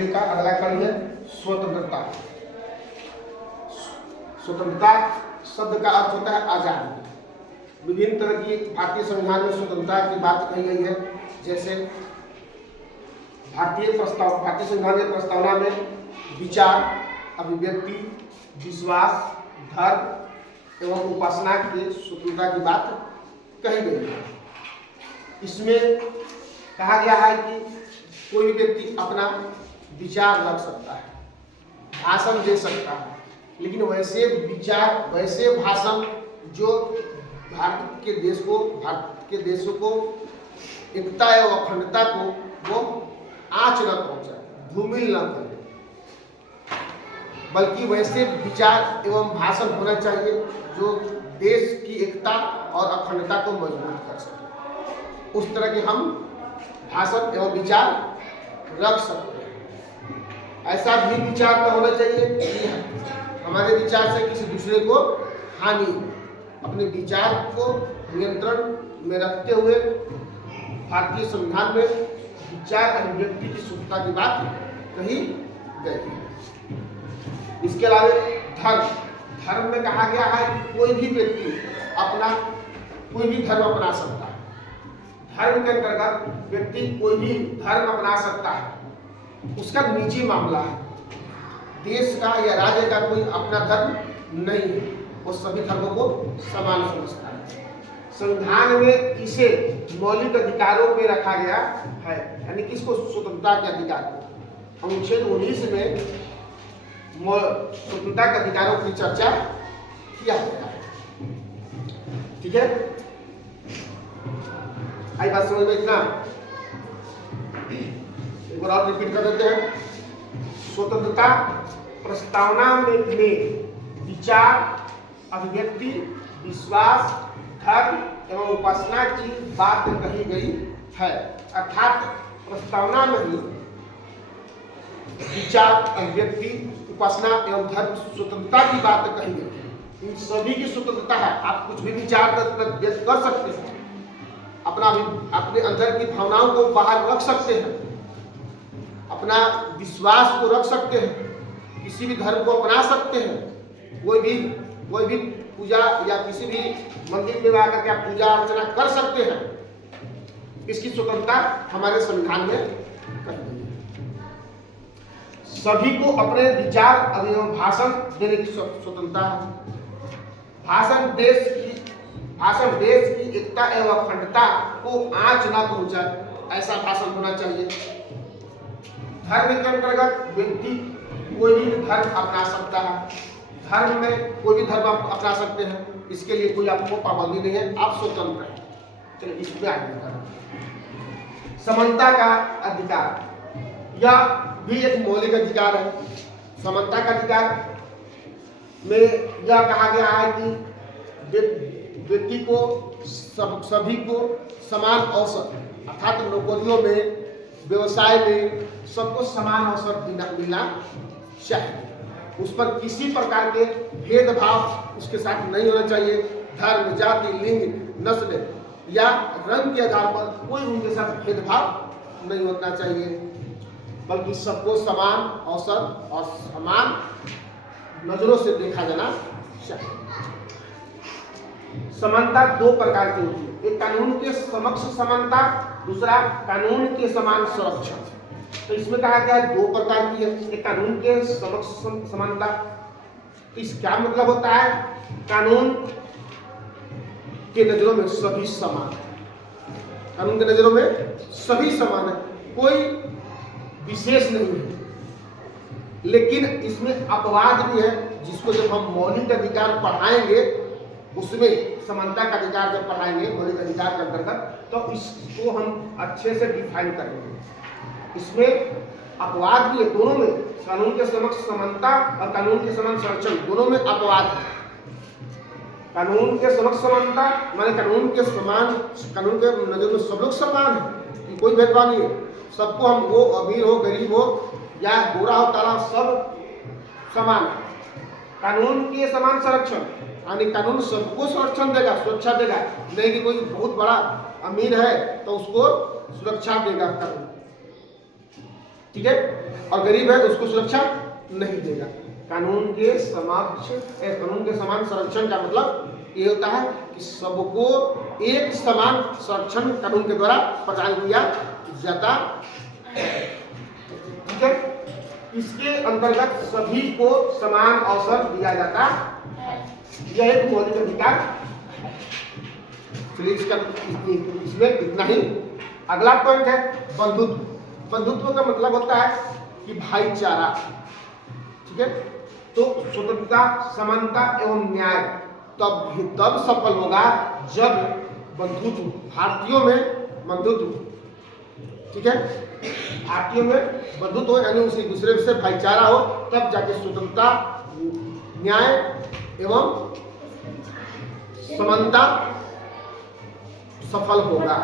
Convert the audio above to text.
दूसरे का अगला कड़ी है स्वतंत्रता। स्वतंत्रता शब्द का अर्थ होता है आजादी। विभिन्न तरह की भारतीय संविधान में स्वतंत्रता की बात कही गई है। जैसे भारतीय संविधान की प्रस्तावना में विचार, अभिव्यक्ति, विश्वास, धर्म एवं उपासना की स्वतंत्रता की बात कही गई है। इसमें कहा गया है कि कोई भी व्यक्ति अपना विचार रख सकता है, भाषण दे सकता है, लेकिन वैसे विचार, वैसे भाषण जो भारत के देशों को एकता एवं अखंडता को वो आँच न पहुंचाए, धूमिल न करे, बल्कि वैसे विचार एवं भाषण होना चाहिए जो देश की एकता और अखंडता को मजबूत कर सके। उस तरह के हम भाषण एवं विचार रख सकते हैं। ऐसा भी विचार न होना चाहिए कि हमारे विचार से किसी दूसरे को हानि हो। अपने विचार को नियंत्रण में रखते हुए भारतीय संविधान में विचार अभिव्यक्ति की स्वतंत्रता की बात कही गई है। इसके अलावा धर्म में कहा गया है कि कोई भी व्यक्ति अपना कोई भी धर्म अपना सकता है। धर्म के अंतर्गत व्यक्ति कोई भी धर्म अपना सकता है, उसका निजी मामला है। देश का या राज्य का कोई अपना धर्म नहीं है, वो सभी धर्मों को समान समझता है। संविधान में इसे मौलिक अधिकारों में रखा गया है, यानी किसको? स्वतंत्रता के अधिकार को। अनुच्छेद 19 में स्वतंत्रता के अधिकारों की चर्चा किया गया है। ठीक है, आई बात समझ में? इतना एक बार और रिपीट कर देते हैं। स्वतंत्रता प्रस्तावना में विचार, अभिव्यक्ति, विश्वास, धर्म एवं उपासना की बात कही गई है। अर्थात प्रस्तावना में ही विचार, अभिव्यक्ति, उपासना एवं धर्म स्वतंत्रता की बात कही गई है। इन सभी की स्वतंत्रता है। आप कुछ भी विचार व्यक्त कर सकते हैं, अपने अंदर की भावनाओं को बाहर रख सकते हैं, अपना विश्वास को रख सकते हैं, किसी भी धर्म को अपना सकते हैं, कोई भी पूजा या किसी भी मंदिर में आकर के आप पूजा अर्चना कर सकते हैं। इसकी स्वतंत्रता हमारे संविधान में कही गई है। सभी को अपने विचार एवं भाषण देने की स्वतंत्रता है। भाषण देश की एकता एवं अखंडता को आँच न पहुंचाए, ऐसा भाषण होना चाहिए। धर्म के अंतर्गत व्यक्ति कोई भी धर्म अपना सकता है। धर्म में कोई भी धर्म आप अपना सकते हैं, इसके लिए कोई आपको पाबंदी नहीं है, आप स्वतंत्र हैं। चलिए इसमें आइए। समानता का अधिकार, यह भी एक मौलिक अधिकार है। समानता का अधिकार में यह कहा गया है कि व्यक्ति को सभी को समान अवसर, अर्थात नौकरियों में, व्यवसाय में सबको समान अवसर मिलना चाहिए। उस पर किसी प्रकार के भेदभाव उसके साथ नहीं होना चाहिए। धर्म, जाति, लिंग, नस्ल या रंग के आधार पर कोई उनके साथ भेदभाव नहीं होना चाहिए, बल्कि सबको समान अवसर और समान नजरों से देखा जाना चाहिए। समानता दो प्रकार की होती है, एक कानून के समक्ष समानता, दूसरा कानून के समान संरक्षण। तो इसमें कहा गया दो प्रकार की है। एक कानून के समक्ष समानता, तो इस क्या मतलब होता है? कानून के नजरों में सभी समान है। कानून के नजरों में सभी समान है, कोई विशेष नहीं है। लेकिन इसमें अपवाद भी है, जिसको जब हम मौलिक अधिकार पढ़ाएंगे, उसमें समानता का अधिकार जब पढ़ाएंगे मौलिक अधिकार के अंतर्गत, तो इसको हम अच्छे से डिफाइन करेंगे। इसमें अपवाद भी है, दोनों में, कानून के समक्ष समानता और कानून के समान संरक्षण, दोनों में अपवाद है। कानून के समक्ष समानता माने कानून के नजर में सब लोग समान है, कोई भेदभाव नहीं है। सबको हम, वो अमीर हो, गरीब हो या गोरा हो, काला, सब समान है। कानून के समान संरक्षण यानी कानून सबको संरक्षण देगा, सुरक्षा देगा, नहीं कि कोई बहुत बड़ा अमीर है तो उसको सुरक्षा देगा कानून। ठीक है, और गरीब है उसको सुरक्षा नहीं देगा। कानून के समान संरक्षण का मतलब ये होता है कि सबको एक समान संरक्षण कानून के द्वारा प्रदान किया जाता है। ठीक है, इसके अंतर्गत सभी को समान अवसर दिया जाता है। यह एक मौलिक अधिकार है। चलिए इसमें इतना ही। अगला पॉइंट है बंधुत्व। बंधुत्व का मतलब होता है कि भाईचारा। ठीक है, तो स्वतंत्रता, समानता एवं न्याय तब सफल होगा जब बंधुत्व, भारतीयों में बंधुत्व, ठीक है, भारतीयों में बंधुत्व हो, यानी उसी दूसरे से भाईचारा हो, तब जाके स्वतंत्रता, न्याय एवं समानता सफल होगा।